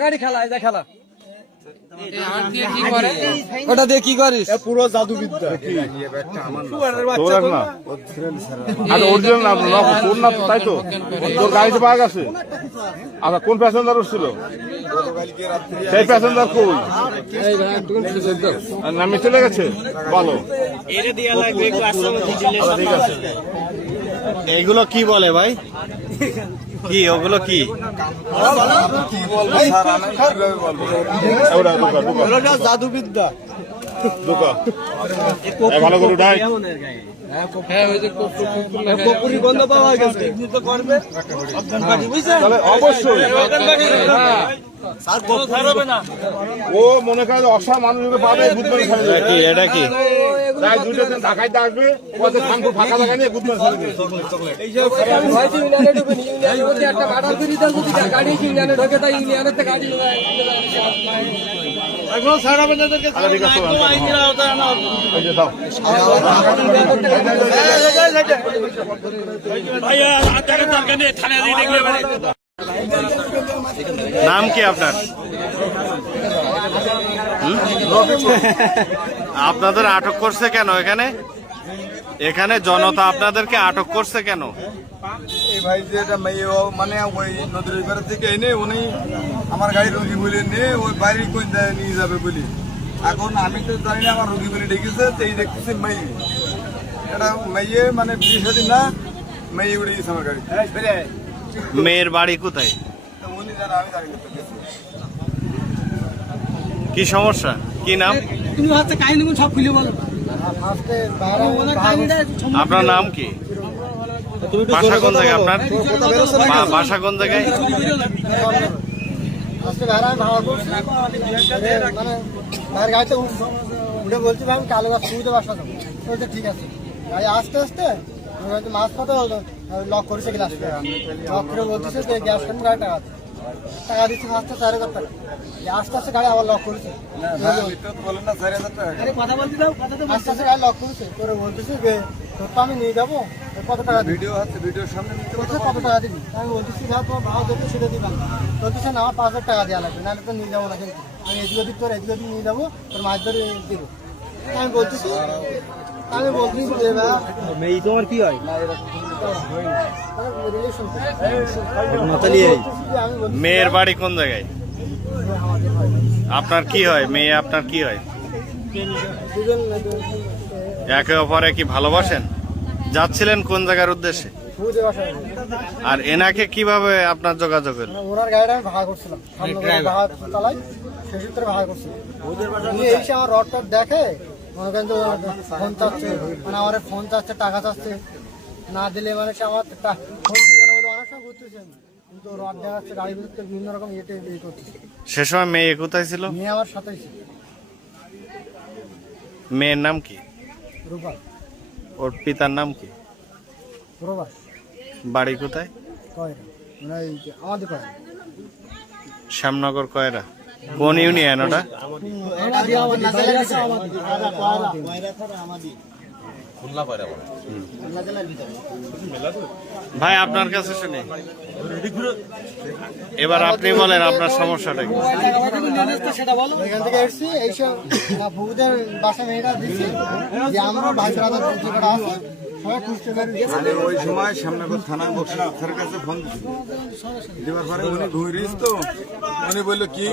গাড়ি খেলা এটা খেলা ওটা দিয়ে কি করিস? পুরো জাদুবিদ্যা। তাই তো তোর গাড়িতে পাওয়া গেছে। আচ্ছা কোন প্যাসেঞ্জার ছিল? সেই প্যাসেঞ্জার কই? নামে চলে গেছে। বলো ঠিক আছে। এগুলো কি বলে ভাই? কি ওগুলো কি? জাদুবিদ্যা। ভালো করে উঠাই। অবশ্যই ও মনে করে অসা মানুষকে পাবে। এটা কি? ঢাকাইতে আসবে ফাঁকা জায়গা নিয়ে বুধবার নাম কি আপনার? আপনাদের আটক করছে কেন? এখানে জনতা আপনাদেরকে আটক করছে কেন? এই ভাই যে এটা মানে ওই নদীর ওই পাড়া থেকে এনে উনি আমার গাড়ি রুগী বলে নিয়ে ওই বাইরে কোন নিয়ে যাবে বলি। এখন আমি তো জানি না আমার রুগী বলে ডেকেছে। এই দেখতেছি মেয়ে, এটা মেয়ে মানে বিয়ে দিন না মেয়ে উড়ে গেছে আমার গাড়ি। মেয়ের বাড়ি কোথায়? উনি জানা, আমি জানি না। কি সমস্যা? কি নাম? তুমি হচ্ছে কাহিনী সব খুলে বলো। আপনার নাম কি? বাসা কোন জায়গায় আপনার? বাসা কোন জায়গায়? আজকে ভাড়া আমি ভাড়া করছি, মানে ভাইয়ের গাড়িতে উঠে বলছি ভাই আমি কালীগঞ্জ সুবিধা বাসা যাবো। বলছে ঠিক আছে। গাড়ি আস্তে আস্তে মাছ পথে লক করেছে গ্লাস, লক করে বলতেছে যে গ্যাস কেন গাড়ি টাকা দিচ্ছি ফার্স্টে 4,000 টাকা। আস্তে আস্তে গাড়ি আবার লক করেছে। আস্তে আস্তে গাড়ি লক করেছে করে বলতেছে যে তোর তো আমি নিয়ে যাবো, কত টাকা ভিডিও আছে, ভিডিওর সামনে কত টাকা দিবি? আমি বলতেছি ভাই তোমার ভাড়া দেখে সেটা দিবেন। বলতেছে না আমার 5,000 টাকা দেওয়া লাগবে, নাহলে তো নিয়ে যাবো না। কিন্তু আমি এদিক তোর এদিক নিয়ে যাবো, তোর মাছ ধরে দেবো। আমি বলতেছি মেয়ে তোমার কি হয়? মেয়ের বাড়ি কোন জায়গায়? আপনার কি হয়? মেয়ে আপনার কি হয়? একে অপরে কি ভালোবাসেন? যাচ্ছিলেন কোন জায়গার উদ্দেশ্যে? আর এনাকে কিভাবে আপনার যোগাযোগ হলো? ওনার গাড়িটা আমি ভাড়া করছিলাম, ভাড়া চালাই সেই সূত্রে ভাড়া করছিলাম। এসে আমার রড টড দেখে মনে করেন যে ফোন চাচ্ছে, মানে আমার ফোন চাচ্ছে, টাকা চাচ্ছে, না দিলে মানে সে আমার ফোন দিবে না বলে অনেক সময় ঘুরতেছে। কিন্তু রড দেখাচ্ছে, গাড়ির ভিতরে বিভিন্ন রকম ইয়ে করতেছে। সে সময় মেয়ে কোথায় ছিল? মেয়ে আমার সাথেই ছিল। মেয়ের নাম কি? রূপা। ওর পিতার নাম কি? রূপা। বাড়ি কোথায়? কয়রা, মানে আমাদের কয়রা। শ্যামনগর কয়রা। কোন ইউনিয়ন ওটা? ভাই আপনার কাছে শুনি, এবার আপনি বলেন আপনার সমস্যাটা কি? এখান থেকে এসছি, এইসব বউদের বাসা মেয়েরা দিচ্ছি যে আমরা ভাইসরা আছে সবাই খুঁজতে পারি। ওই সময় সামনে থানা বক্সের কাছে ফোন দিচ্ছিল, দেওয়ার পরে উনি ঘুরিস তো উনি বললো কি